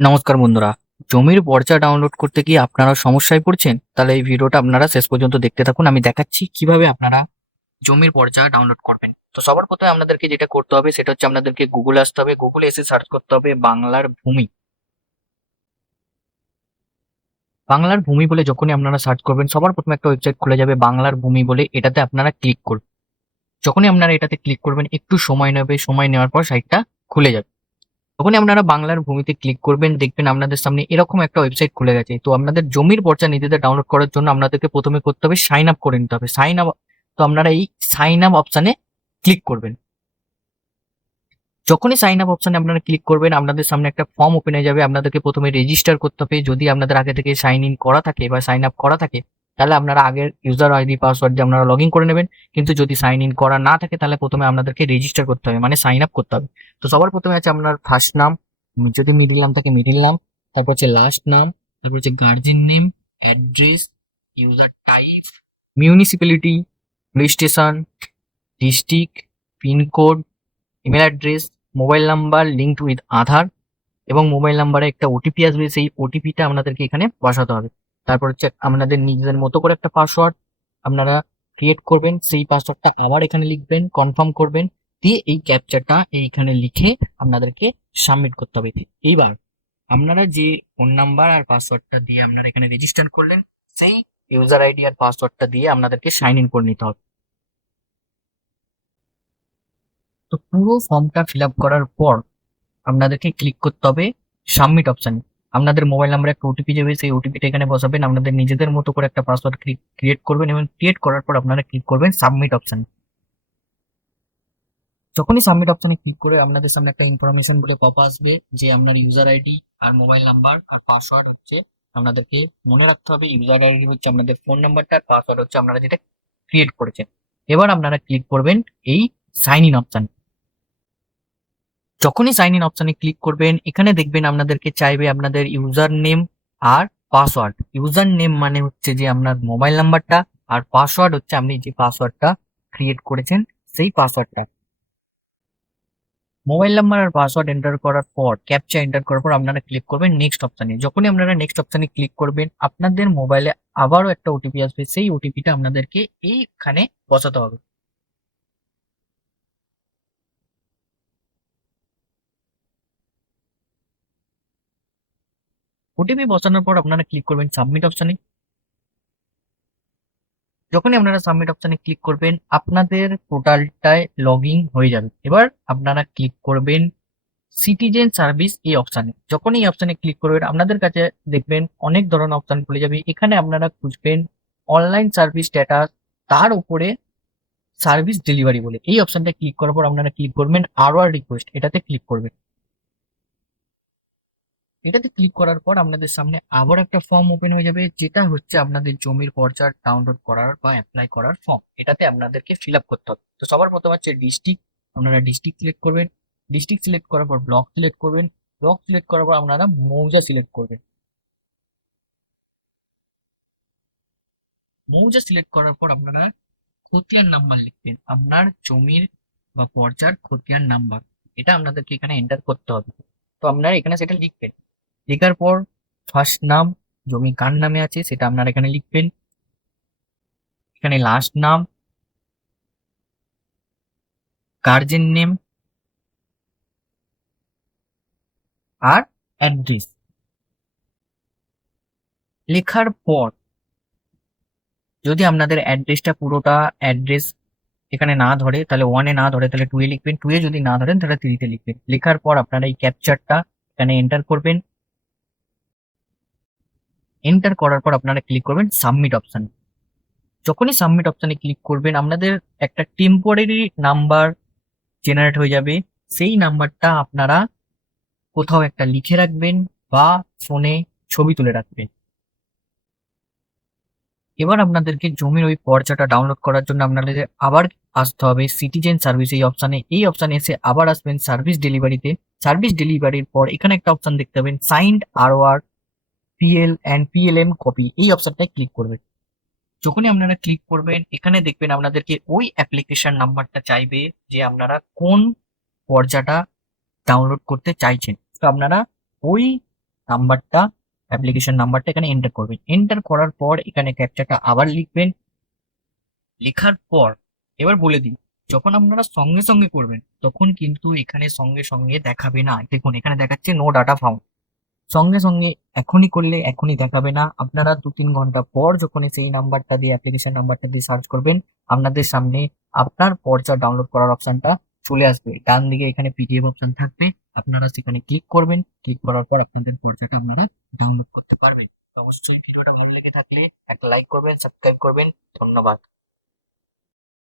নমস্কার বন্ধুরা। জমির পর্চা ডাউনলোড করতে গিয়ে আপনারা সমস্যায় পড়ছেন? তাহলে এই ভিডিওটা আপনারা শেষ পর্যন্ত দেখতে থাকুন। আমি দেখাচ্ছি কিভাবে আপনারা জমির পর্চা ডাউনলোড করবেন। তো সবার প্রথমে আপনাদেরকে যেটা করতে হবে সেটা হচ্ছে আপনাদেরকে গুগলে আসতে হবে। গুগলে এসে সার্চ করতে হবে বাংলার ভূমি। বাংলার ভূমি বলে যখনই আপনারা সার্চ করবেন সবার প্রথমে একটা ওয়েবসাইট খুলে যাবে বাংলার ভূমি বলে, এটাতে আপনারা ক্লিক করবেন। যখনই আপনারা এটাতে ক্লিক করবেন একটু সময় নেবে, সময় নেওয়ার পর সাইটটা খুলে যাবে। তখনই আপনারা বাংলার ভূমিতে ক্লিক করবেন, দেখবেন আপনাদের সামনে এরকম একটা ওয়েবসাইট খুলে গেছে। তো আপনাদের জমির পর্চা নিজেদের ডাউনলোড করার জন্য আপনাদেরকে প্রথমে করতে হবে সাইন আপ করে নিতে হবে। সাইন আপ, তো আপনারা এই সাইন আপ অপশানে ক্লিক করবেন। যখনই সাইন আপ অপশানে আপনারা ক্লিক করবেন আপনাদের সামনে একটা ফর্ম ওপেন হয়ে যাবে। আপনাদেরকে প্রথমে রেজিস্টার করতে হবে। যদি আপনাদের আগে থেকে সাইন ইন করা থাকে বা সাইন আপ করা থাকে তাহলে আপনারা আগের ইউজার আইডি পাসওয়ার্ড দিয়ে আপনারা লগ ইন করে নেবেন। কিন্তু যদি সাইন ইন করা না থাকে তাহলে প্রথমে আপনাদেরকে রেজিস্টার করতে হবে, মানে সাইন আপ করতে হবে। তো সবার প্রথমে আছে আপনার ফার্স্ট নাম, যদি মিডিল নাম থাকে মিডিল নাম, তারপর হচ্ছে লাস্ট নাম, তারপর হচ্ছে guardian name, address, user type, municipality, police station, district, pincode, email address, mobile number linked with Aadhaar, এবং মোবাইল নাম্বারে একটা ওটিপি আসবে, সেই ওটিপিটা আপনাদেরকে এখানে বসাতে হবে। তারপর হচ্ছে আপনাদের নিজেদের মতো করে একটা পাসওয়ার্ড আপনারা ক্রিয়েট করবেন, সেই পাসওয়ার্ডটা আবার এখানে লিখবেন, কনফার্ম করবেন, দিয়ে এই ক্যাপচারটা এইখানে লিখে আপনাদেরকে সাবমিট করতে হবে। এইবার আপনারা যে ফোন নাম্বার আর পাসওয়ার্ডটা দিয়ে আপনারা এখানে রেজিস্টার করলেন সেই ইউজার আইডি আর পাসওয়ার্ডটা দিয়ে আপনাদেরকে সাইন ইন করে নিতে হবে। তো পুরো ফর্মটা ফিল আপ করার পর আপনাদেরকে ক্লিক করতে হবে সাবমিট অপশানে। আপনাদের মোবাইল নাম্বারে একটা ওটিপি যাবে, সেই ওটিপিটা এখানে বসাবেন, আপনাদের নিজেদের মতো করে একটা পাসওয়ার্ড ক্রিয়েট করবেন এবং ক্রিয়েট করার পর আপনারা ক্লিক করবেন সাবমিট অপশানে। যখনই সাবমিট অপশানে ক্লিক করে আপনাদের সামনে একটা ইনফরমেশন বলে পপ আসবে যে আপনার ইউজার আইডি আর মোবাইল নাম্বার আর পাসওয়ার্ড হচ্ছে আপনাদেরকে মনে রাখতে হবে। ইউজার আইডি হচ্ছে আপনাদের ফোন নাম্বারটা আর পাসওয়ার্ড হচ্ছে আপনারা যেটা ক্রিয়েট করেছেন। এবার আপনারা ক্লিক করবেন এই সাইন ইন অপশানে। যখনই সাইন ইন অপশনে ক্লিক করবেন এখানে দেখবেন আপনাদেরকে চাইবে আপনাদের ইউজার নেম আর পাসওয়ার্ড। ইউজার নেম মানে হচ্ছে যে আপনার মোবাইল নাম্বারটা, আর পাসওয়ার্ড হচ্ছে আপনি যে পাসওয়ার্ডটা ক্রিয়েট করেছেন সেই পাসওয়ার্ডটা। মোবাইল নাম্বার আর পাসওয়ার্ড এন্টার করার পর ক্যাপচা এন্টার করার পর আপনারা ক্লিক করবেন নেক্সট অপশনে। যখনই আপনারা নেক্সট অপশনে ক্লিক করবেন আপনাদের মোবাইলে আবারও একটা ওটিপি আসবে, সেই ওটিপিটা আপনাদেরকে এইখানে বসাতে হবে। ওটিপি বসানোর পর আপনারা ক্লিক করবেন সাবমিট অপশনে। যখনই আপনারা সাবমিট অপশনে ক্লিক করবেন আপনাদের পোর্টালটায় লগ ইন হয়ে যাবে। এবার আপনারা ক্লিক করবেন সিটিজেন সার্ভিস এই অপশানে। যখন এই অপশানে ক্লিক করবেন আপনাদের কাছে দেখবেন অনেক ধরনের অপশান খুলে যাবে। এখানে আপনারা খুঁজবেন অনলাইন সার্ভিস স্ট্যাটাস, তার উপরে সার্ভিস ডেলিভারি বলে এই অপশানটা ক্লিক করার পর আপনারা ক্লিক করবেন আর রিকোয়েস্ট, এটাতে ক্লিক করবেন। এটাতে ক্লিক করার পর আপনাদের সামনে আবার একটা ফর্ম ওপেন হয়ে যাবে, যেটা হচ্ছে আপনাদের জমির পর্চা ডাউনলোড করার বা অ্যাপ্লাই করার ফর্ম। এটাতে আপনাদেরকে ফিল আপ করতে হবে। তো সবার প্রথম হচ্ছে ডিস্ট্রিক্ট, আপনারা ডিস্ট্রিক্ট সিলেক্ট করবেন। ডিস্ট্রিক্ট সিলেক্ট করার পর ব্লক সিলেক্ট করবেন। ব্লক সিলেক্ট করার পর আপনারা মৌজা সিলেক্ট করবেন। মৌজা সিলেক্ট করার পর আপনারা খতিয়ান নাম্বার লিখবেন, আপনার জমির বা পর্চার খতিয়ান নাম্বার, এটা আপনাদেরকে এখানে এন্টার করতে হবে। তো আপনারা এখানে সেটা লিখবেন। লেখার পর ফার্স্ট নাম, জমি কার নামে আছে সেটা আপনারা এখানে লিখবেন। এখানে লাস্ট নাম, গার্জেন নেম আর অ্যাড্রেস লেখার পর যদি আপনাদের অ্যাড্রেসটা পুরোটা অ্যাড্রেস এখানে না ধরে তাহলে ওয়ানে না ধরে তাহলে টু এ লিখবেন, টু এ যদি না ধরেন তাহলে থ্রিতে লিখবেন। লেখার পর আপনারা এই ক্যাপচারটা এখানে এন্টার করবেন। এন্টার করার পর আপনারা ক্লিক করবেন সাবমিট অপশানে। যখনই সাবমিট অপশানে ক্লিক করবেন আপনাদের একটা টেম্পোরারি নাম্বার জেনারেট হয়ে যাবে। সেই নাম্বারটা আপনারা কোথাও একটা লিখে রাখবেন বা ফোনে ছবি তুলে রাখবেন। এবার আপনাদেরকে জমির ওই পর্চাটা ডাউনলোড করার জন্য আপনাদের আবার আসতে হবে সিটিজেন সার্ভিস এই অপশানে। এই অপশানে এসে আবার আসবেন সার্ভিস ডেলিভারিতে। সার্ভিস ডেলিভারির পর এখানে একটা অপশান দেখতে পাবেন সাইন্ড আর পিএল অ্যান্ড পিএলএম কপি, এই অপশানটায় ক্লিক করবেন। যখনই আপনারা ক্লিক করবেন এখানে দেখবেন আপনাদেরকে ওই অ্যাপ্লিকেশন নাম্বারটা চাইবে যে আপনারা কোন পর্চাটা ডাউনলোড করতে চাইছেন। তো আপনারা ওই নাম্বারটা, অ্যাপ্লিকেশন নাম্বারটা এখানে এন্টার করবেন। এন্টার করার পর এখানে ক্যাপচাটা আবার লিখবেন। লেখার পর এবার বলে দিই, যখন আপনারা সঙ্গে সঙ্গে করবেন তখন কিন্তু এখানে সঙ্গে সঙ্গে দেখাবে না। দেখুন এখানে দেখাচ্ছে নো ডাটা ফাউন্ড। সঙ্গে সঙ্গে এখনই করলে এখনই দেখাবে না। আপনারা 2-3 ঘন্টা পর যখন সেই নাম্বারটা দিয়ে, অ্যাপ্লিকেশন নাম্বারটা দিয়ে সার্চ করবেন, আপনাদের সামনে আপনার পর্চা ডাউনলোড করার অপশনটা চলে আসবে। ডান দিকে এখানে পিডিএফ অপশন থাকবে, আপনারা সেখানে ক্লিক করবেন। ক্লিক করার পর আপনাদের পর্চাটা আপনারা ডাউনলোড করতে পারবেন। তো অবশ্যই ভিডিওটা ভালো লেগে থাকলে একটা লাইক করবেন, সাবস্ক্রাইব করবেন। ধন্যবাদ।